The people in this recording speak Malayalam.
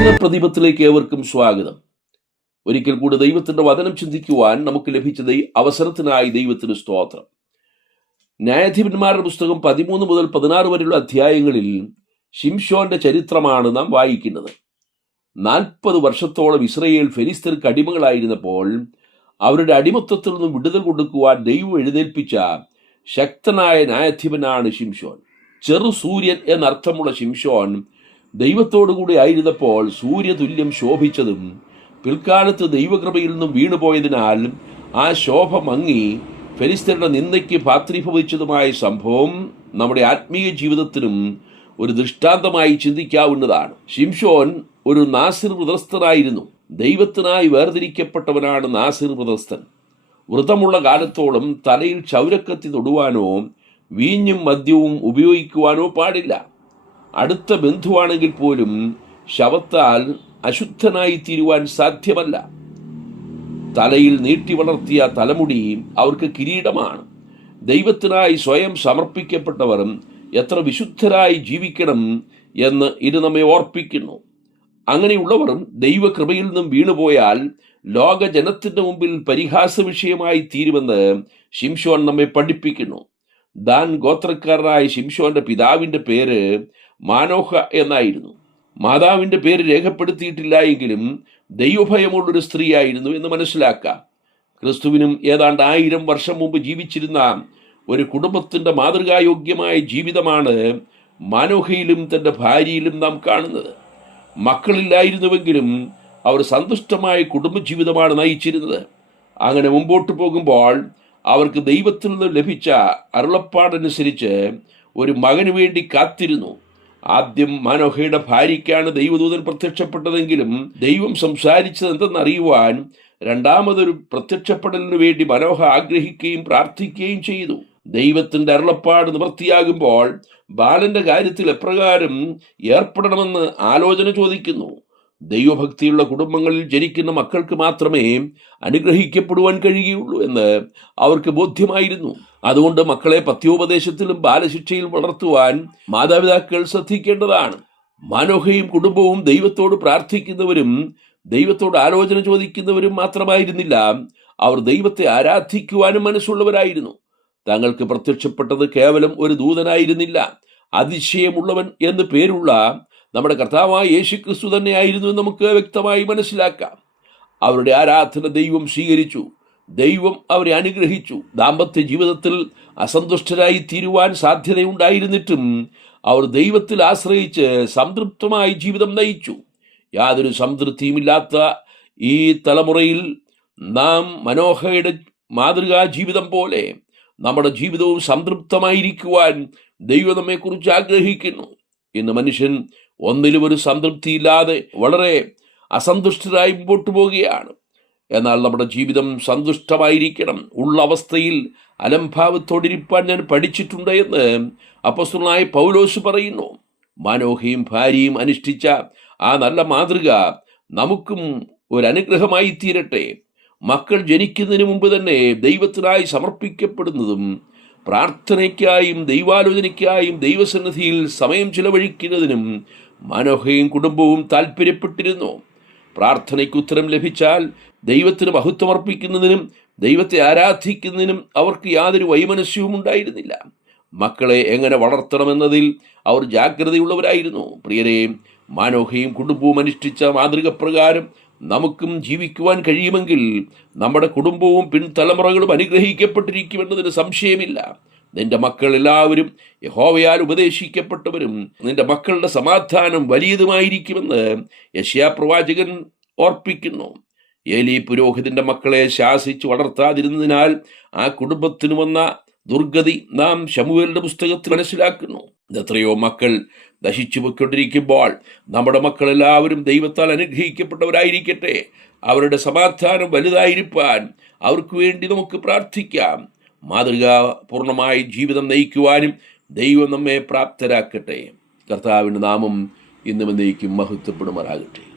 അനുദിന പ്രദീപത്തിലേക്ക് ഏവർക്കും സ്വാഗതം. ഒരിക്കൽ കൂടി ദൈവത്തിന്റെ വചനം ചിന്തിക്കുവാൻ നമുക്ക് ലഭിച്ചത് അവസരത്തിനായി ദൈവത്തിന് സ്തോത്രം. ന്യായാധിപന്മാരുടെ പുസ്തകം പതിമൂന്ന് മുതൽ പതിനാറ് വരെയുള്ള അധ്യായങ്ങളിൽ ഷിംഷോന്റെ ചരിത്രമാണ് നാം വായിക്കുന്നത്. നാൽപ്പത് വർഷത്തോളം ഇസ്രയേൽ ഫെലിസ്തർക്ക് അടിമകളായിരുന്നപ്പോൾ അവരുടെ അടിമത്വത്തിൽ നിന്നും വിടുതൽ കൊടുക്കുവാൻ ദൈവം എഴുന്നേൽപ്പിച്ച ശക്തനായ ന്യായാധിപനാണ് ഷിംഷോൻ ചെറു സൂര്യൻ എന്നർത്ഥമുള്ള ഷിംഷോൻ ദൈവത്തോടുകൂടി ആയിരുന്നപ്പോൾ സൂര്യതുല്യം ശോഭിച്ചതും പിൽക്കാലത്ത് ദൈവകൃപയിൽ നിന്നും വീണുപോയതിനാൽ ആ ശോഭ മങ്ങി ഫെലിസ്തരുടെ നിന്ദയ്ക്ക് പാത്രീഭവിച്ചതുമായ സംഭവം നമ്മുടെ ആത്മീയ ജീവിതത്തിനും ഒരു ദൃഷ്ടാന്തമായി ചിന്തിക്കാവുന്നതാണ്. ഷിംഷോൻ ഒരു നാസിർ വ്രതസ്ഥനായിരുന്നു ദൈവത്തിനായി വേർതിരിക്കപ്പെട്ടവനാണ് നാസിർ വ്രതസ്ഥൻ വ്രതമുള്ള കാലത്തോളം തലയിൽ ചൗരക്കത്തി തൊടുവാനോ വീഞ്ഞും മദ്യവും ഉപയോഗിക്കുവാനോ പാടില്ല. അടുത്ത ബന്ധുവാണെങ്കിൽ പോലും ശവത്താൽ അശുദ്ധനായി തീരുവാൻ സാധ്യമല്ല. തലയിൽ നീട്ടി വളർത്തിയ തലമുടി അവർക്ക് കിരീടമാണ്. ദൈവത്തിനായി സ്വയം സമർപ്പിക്കപ്പെട്ടവരും എത്ര വിശുദ്ധരായി ജീവിക്കണം എന്ന് ഇത് നമ്മെ ഓർപ്പിക്കുന്നു. അങ്ങനെയുള്ളവർ ദൈവകൃപയിൽ നിന്നും വീണുപോയാൽ ലോകജനത്തിന്റെ മുമ്പിൽ പരിഹാസ വിഷയമായി തീരുമെന്ന് ശിംഷോൻ നമ്മെ പഠിപ്പിക്കുന്നു. ദാൻ ഗോത്രക്കാരനായ ശിംഷോന്റെ പിതാവിന്റെ പേര് മാനോഹ എന്നായിരുന്നു. മാതാവിന്റെ പേര് രേഖപ്പെടുത്തിയിട്ടില്ല എങ്കിലും ദൈവഭയമുള്ളൊരു സ്ത്രീയായിരുന്നു എന്ന് മനസ്സിലാക്കാം. ക്രിസ്തുവിനും ഏതാണ്ട് ആയിരം വർഷം മുമ്പ് ജീവിച്ചിരുന്ന ഒരു കുടുംബത്തിന്റെ മാതൃകായോഗ്യമായ ജീവിതമാണ് മാനോഹയിലും തന്റെ ഭാര്യയിലും നാം കാണുന്നത്. മക്കളില്ലായിരുന്നുവെങ്കിലും അവർ സന്തുഷ്ടമായ കുടുംബജീവിതമാണ് നയിച്ചിരുന്നത്. അങ്ങനെ മുമ്പോട്ട് പോകുമ്പോൾ അവർക്ക് ദൈവത്തിൽ നിന്ന് ലഭിച്ച അരുളപ്പാടനുസരിച്ച് ഒരു മകന് വേണ്ടി കാത്തിരുന്നു. ആദ്യം മനോഹയുടെ ഭാര്യയ്ക്കാണ് ദൈവദൂതൻ പ്രത്യക്ഷപ്പെട്ടതെങ്കിലും ദൈവം സംസാരിച്ചത് എന്തെന്നറിയുവാൻ രണ്ടാമതൊരു പ്രത്യക്ഷപ്പെടലിനു വേണ്ടി മനോഹ ആഗ്രഹിക്കുകയും പ്രാർത്ഥിക്കുകയും ചെയ്തു. ദൈവത്തിന്റെ അരുളപ്പാട് നിവൃത്തിയാകുമ്പോൾ ബാലന്റെ കാര്യത്തിൽ എപ്രകാരം ഏർപ്പെടണമെന്ന് ആലോചന ചോദിക്കുന്നു. ദൈവഭക്തിയുള്ള കുടുംബങ്ങളിൽ ജനിക്കുന്ന മക്കൾക്ക് മാത്രമേ അനുഗ്രഹിക്കപ്പെടുവാൻ കഴിയുകയുള്ളൂ എന്ന് അവർക്ക് ബോധ്യമായിരുന്നു. അതുകൊണ്ട് മക്കളെ പത്യോപദേശത്തിലും ബാലശിക്ഷയിലും വളർത്തുവാൻ മാതാപിതാക്കൾ ശ്രദ്ധിക്കേണ്ടതാണ്. മാനോഹയും കുടുംബവും ദൈവത്തോട് പ്രാർത്ഥിക്കുന്നവരും ദൈവത്തോട് ആലോചന ചോദിക്കുന്നവരും മാത്രമായിരുന്നില്ല അവർ ദൈവത്തെ ആരാധിക്കുവാനും മനസ്സുള്ളവരായിരുന്നു. തങ്ങൾക്ക് പ്രത്യക്ഷപ്പെട്ടത് കേവലം ഒരു ദൂതനായിരുന്നില്ല അതിശയമുള്ളവൻ എന്ന് പേരുള്ള നമ്മുടെ കർത്താവായ യേശു ക്രിസ്തു തന്നെയായിരുന്നു എന്ന് നമുക്ക് വ്യക്തമായി മനസ്സിലാക്കാം. അവരുടെ ആരാധന ദൈവം സ്വീകരിച്ചു. ദൈവം അവരെ അനുഗ്രഹിച്ചു. ദാമ്പത്യ ജീവിതത്തിൽ അസന്തുഷ്ടരായി തീരുവാൻ സാധ്യതയുണ്ടായിരുന്നിട്ടും അവർ ദൈവത്തിൽ ആശ്രയിച്ച് സംതൃപ്തമായി ജീവിതം നയിച്ചു. യാതൊരു സംതൃപ്തിയുമില്ലാത്ത ഈ തലമുറയിൽ നാം മനോഹയുടെ മാതൃകാ ജീവിതം പോലെ നമ്മുടെ ജീവിതവും സംതൃപ്തമായിരിക്കുവാൻ ദൈവം നമ്മെക്കുറിച്ച് ആഗ്രഹിക്കുന്നു. ഇന്ന് മനുഷ്യൻ ഒന്നിലും ഒരു സംതൃപ്തിയില്ലാതെ വളരെ അസന്തുഷ്ടരായി മുമ്പോട്ട് പോവുകയാണ്. എന്നാൽ നമ്മുടെ ജീവിതം സന്തുഷ്ടമായിരിക്കണം. ഉള്ള അവസ്ഥയിൽ അലംഭാവത്തോടിരിപ്പാൻ ഞാൻ പഠിച്ചിട്ടുണ്ട് എന്ന് അപ്പസ്തുനായ പൗലോസ് പറയുന്നു. മനോഹയും ഭാര്യയും അനുഷ്ഠിച്ച ആ നല്ല മാതൃക നമുക്കും ഒരനുഗ്രഹമായി തീരട്ടെ. മക്കൾ ജനിക്കുന്നതിന് മുമ്പ് തന്നെ ദൈവത്തിനായി സമർപ്പിക്കപ്പെടുന്നതും പ്രാർത്ഥനയ്ക്കായും ദൈവാലോചനയ്ക്കായും ദൈവസന്നിധിയിൽ സമയം ചിലവഴിക്കുന്നതിനും മനോഹയും കുടുംബവും താല്പര്യപ്പെട്ടിരുന്നു പ്രാർത്ഥനയ്ക്ക് ഉത്തരം ലഭിച്ചാൽ ദൈവത്തിന് മഹത്വമർപ്പിക്കുന്നതിനും ദൈവത്തെ ആരാധിക്കുന്നതിനും അവർക്ക് യാതൊരു വൈമനസ്യവും ഉണ്ടായിരുന്നില്ല. മക്കളെ എങ്ങനെ വളർത്തണമെന്നതിൽ അവർ ജാഗ്രതയുള്ളവരായിരുന്നു. പ്രിയരെ മാനോഹയും കുടുംബവും അനുഷ്ഠിച്ച മാതൃകപ്രകാരം നമുക്കും ജീവിക്കുവാൻ കഴിയുമെങ്കിൽ നമ്മുടെ കുടുംബവും പിൻതലമുറകളും അനുഗ്രഹിക്കപ്പെട്ടിരിക്കുമെന്നതിന് സംശയമില്ല. നിന്റെ മക്കൾ എല്ലാവരും യഹോവയാൽ ഉപദേശിക്കപ്പെട്ടവരും നിന്റെ മക്കളുടെ സമാധാനം വലിയതുമായിരിക്കുമെന്ന് യശ്യാ പ്രവാചകൻ ഓർപ്പിക്കുന്നു. ഏലി പുരോഹിതന്റെ മക്കളെ ശാസിച്ച് വളർത്താതിരുന്നതിനാൽ ആ കുടുംബത്തിന് വന്ന ദുർഗതി നാം ശമുവേലിന്റെ പുസ്തകത്തിൽ മനസ്സിലാക്കുന്നു. എത്രയോ മക്കൾ നശിച്ചു പോയിക്കൊണ്ടിരിക്കുമ്പോൾ നമ്മുടെ മക്കളെല്ലാവരും ദൈവത്താൽ അനുഗ്രഹിക്കപ്പെട്ടവരായിരിക്കട്ടെ. അവരുടെ സമാധാനം വലുതായിരിക്കാൻ അവർക്ക് വേണ്ടി നമുക്ക് പ്രാർത്ഥിക്കാം. മാതൃകാപൂർണമായി ജീവിതം നയിക്കുവാനും ദൈവം നമ്മെ പ്രാപ്തരാക്കട്ടെ. കർത്താവിന്റെ നാമം ഇന്നും എന്നേക്കും മഹത്വപ്പെടുമാറാകട്ടെ.